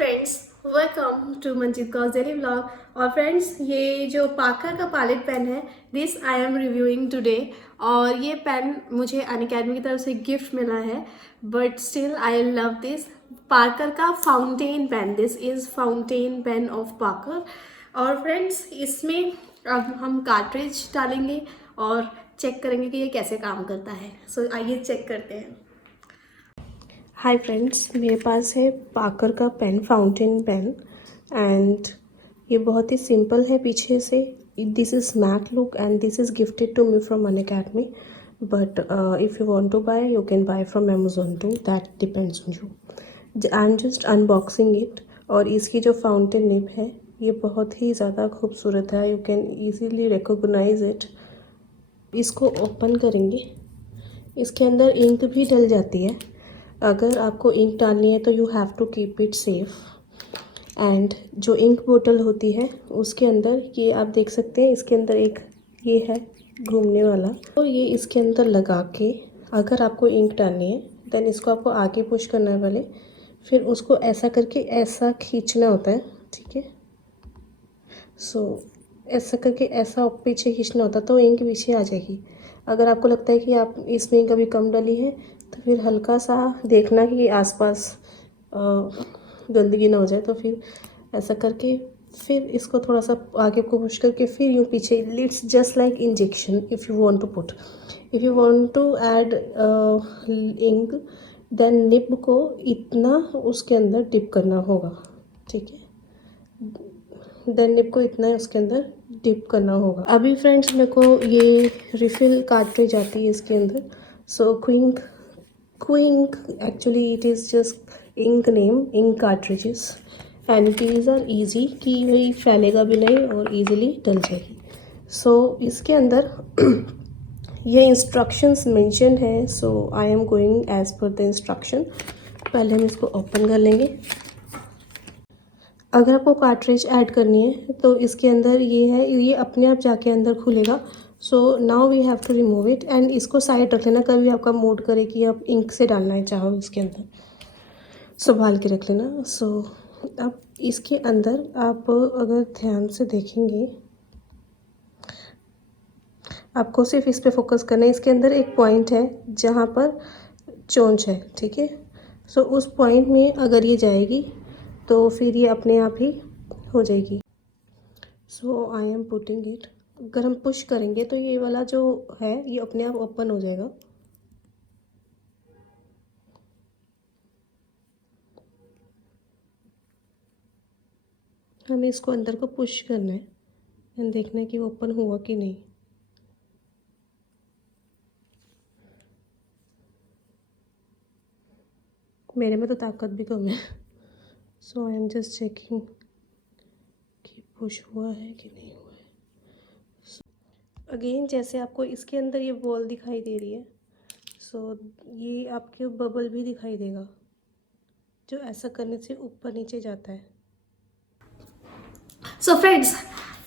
Friends, welcome to Manjeet Kaur daily vlog. और friends, ये जो पार्कर का पालेट पेन है, this I am reviewing today. और ये पेन मुझे अनअकैडमी की तरफ से गिफ्ट मिला है, but still I love this Parker का fountain pen. This is fountain pen of Parker. और फ्रेंड्स, इसमें अब हम कार्ट्रिज डालेंगे और चेक करेंगे कि ये कैसे काम करता है। सो आइए चेक करते हैं। हाय फ्रेंड्स, मेरे पास है पार्कर का पेन, फाउंटेन पेन। एंड ये बहुत ही सिंपल है पीछे से। This is matte look and this is gifted to me from Unacademy, but if you want to buy you can buy from Amazon too, that depends on you. I am just unboxing it. और इसकी जो fountain nib है ये बहुत ही ज़्यादा खूबसूरत है, you can easily recognise it. इसको ओपन करेंगे, इसके अंदर इंक भी डल जाती है। अगर आपको इंक डालनी है तो you have to keep it safe. And जो इंक बोतल होती है उसके अंदर ये आप देख सकते हैं, इसके अंदर एक ये है घूमने वाला, तो ये इसके अंदर लगा के अगर आपको इंक डालनी है देन इसको आपको आगे पुश करना है पहले, फिर उसको ऐसा करके ऐसा खींचना होता है, ठीक है। सो ऐसा करके ऐसा पीछे खींचना होता है तो इंक पीछे आ जाएगी। अगर आपको लगता है कि आप इसमें कभी कम डली है तो फिर हल्का सा देखना कि आसपास गंदगी ना हो जाए, तो फिर ऐसा करके फिर इसको थोड़ा सा आगे को पुश करके फिर यूँ पीछे। It's just like injection. If you want to put, if you want to add ink then nib को इतना उसके अंदर डिप करना होगा, ठीक है। देन निब को इतना उसके अंदर डिप करना होगा। अभी फ्रेंड्स मेरे को ये रिफ़िल कार्ट्रिज आती है इसके अंदर। So Quink actually it is just ink name, ink cartridges. And these are easy कि वही फैलेगा भी नहीं और ईजिली डल जाएगी। सो इसके अंदर ये इंस्ट्रक्शंस मेंशन है, so I am going as per the instruction. पहले हम इसको ओपन कर लेंगे। अगर आपको कार्ट्रिज ऐड करनी है तो इसके अंदर ये है, ये अपने आप जाके अंदर खुलेगा। So now we have to remove it and इसको साइड रख लेना। कभी आपका मूड करे कि आप इंक से डालना है चाहो इसके अंदर, संभाल के रख लेना। सो अब इसके अंदर आप अगर ध्यान से देखेंगे, आपको सिर्फ इस पे फोकस करना है। इसके अंदर एक पॉइंट है जहाँ पर चोंच है, ठीक है। सो उस पॉइंट में अगर ये जाएगी तो फिर ये अपने आप ही हो जाएगी। सो आई एम पुटिंग इट। अगर हम पुश करेंगे तो ये वाला जो है ये अपने आप ओपन हो जाएगा। हमें इसको अंदर को पुश करना है एंड देखना है कि वो ओपन हुआ कि नहीं। मेरे में तो ताकत भी कम है, so I am just checking कि पुश हुआ है कि नहीं हुआ है। अगेन जैसे आपको इसके अंदर ये बॉल दिखाई दे रही है, सो ये आपके बबल भी दिखाई देगा जो ऐसा करने से ऊपर नीचे जाता है। सो फ्रेंड्स,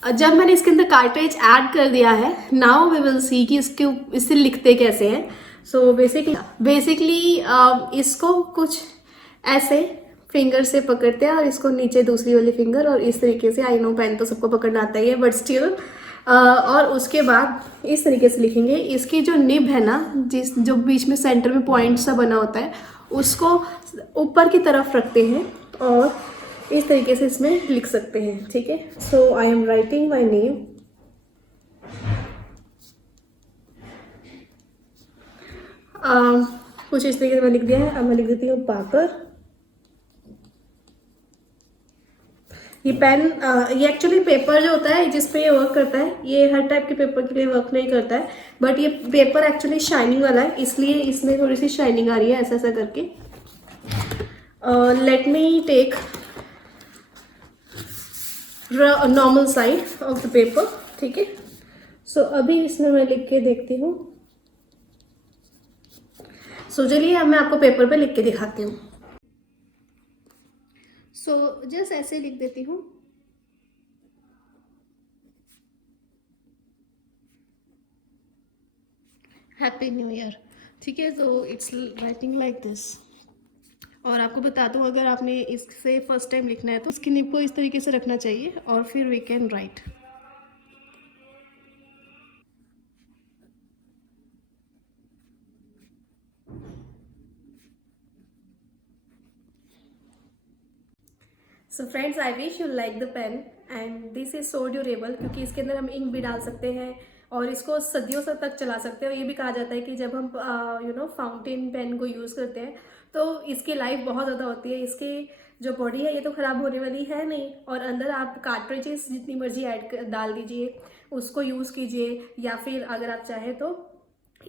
जब मैंने इसके अंदर कार्ट्रिज ऐड कर दिया है, नाउ वी विल सी कि इससे लिखते कैसे हैं। सो बेसिकली इसको कुछ ऐसे फिंगर से पकड़ते हैं और इसको नीचे दूसरी वाली फिंगर, और इस तरीके से, आई नो पेन तो सबको पकड़ना आता ही है बट स्टिल, और उसके बाद इस तरीके से लिखेंगे। इसकी जो निब है ना, जो बीच में सेंटर में पॉइंट सा बना होता है, उसको ऊपर की तरफ रखते हैं और इस तरीके से इसमें लिख सकते हैं, ठीक है। So I am writing my name. कुछ इस तरीके से मैं लिख दिया है। अब मैं लिख देती हूँ पार्कर। ये पेन, ये एक्चुअली पेपर जो होता है जिस पे ये वर्क करता है, ये हर टाइप के पेपर के लिए वर्क नहीं करता है, बट ये पेपर एक्चुअली शाइनिंग वाला है, इसलिए इसमें थोड़ी सी शाइनिंग आ रही है ऐसा ऐसा करके। Let me take normal side of the paper, ठीक है। सो अभी इसमें मैं लिख के देखती हूँ। सो चलिए अब मैं आपको पेपर पे लिख के दिखाती हूँ। सो जस्ट ऐसे लिख देती हूँ। हैप्पी न्यू ईयर, ठीक है। तो इट्स राइटिंग लाइक दिस। और आपको बता दूँ, अगर आपने इससे फर्स्ट टाइम लिखना है तो इसकी निब को इस तरीके से रखना चाहिए और फिर we can write. So friends, I wish you like the pen and this is so durable, क्योंकि इसके अंदर हम इंक भी डाल सकते हैं और इसको सदियों से तक चला सकते हैं। और ये भी कहा जाता है कि जब हम फाउंटेन पेन को यूज़ करते हैं तो इसकी लाइफ बहुत ज़्यादा होती है। इसकी जो बॉडी है ये तो ख़राब होने वाली है नहीं, और अंदर आप कार्ट्रिजेस जितनी मर्जी डाल दीजिए, उसको यूज़ कीजिए, या फिर अगर आप चाहें तो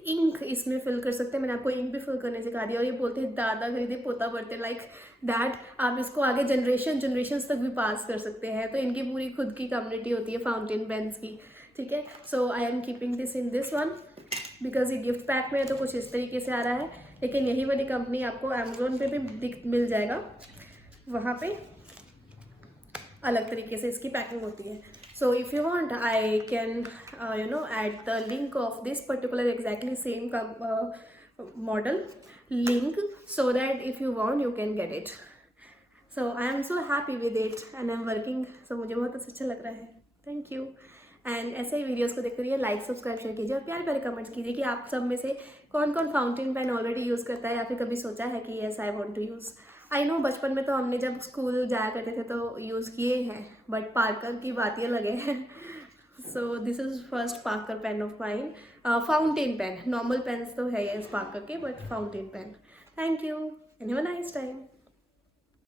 इंक इसमें फिल कर सकते हैं। मैंने आपको इंक भी फिल करने सिखा दिया। और ये बोलते हैं दादा खरीदे पोता पढ़ते, लाइक दैट। आप इसको आगे जनरेशन्स तक भी पास कर सकते हैं। तो इनकी पूरी खुद की कम्युनिटी होती है फाउंटेन पेन्स की, ठीक है। So I am keeping this in this one because ये गिफ्ट पैक में है, तो कुछ इस तरीके से आ रहा है। लेकिन यही वाली कंपनी आपको अमेजोन पे भी मिल जाएगा, वहाँ पे अलग तरीके से इसकी पैकिंग होती है। So if you want, I can add the link of this particular exactly same model link, so that if you want you can get it. So I am so happy with it and I'm working, so मुझे बहुत अच्छा लग रहा है। Thank you. And ऐसे ही videos को देखते रहिए, लाइक सब्सक्राइब शेयर कीजिए और प्यारे प्यारे कमेंट्स कीजिए कि आप सब में से कौन कौन फाउंटेन पेन ऑलरेडी यूज़ करता है, या फिर कभी सोचा है कि yes I want to use. I know बचपन में तो हमने जब स्कूल जाया करते थे तो यूज़ किए हैं, बट पार्कर की बात ये लगे हैं। So this is first Parker pen of mine, fountain pen. Normal pens तो है ये पार्कर के, but fountain pen. Thank you and have a nice time.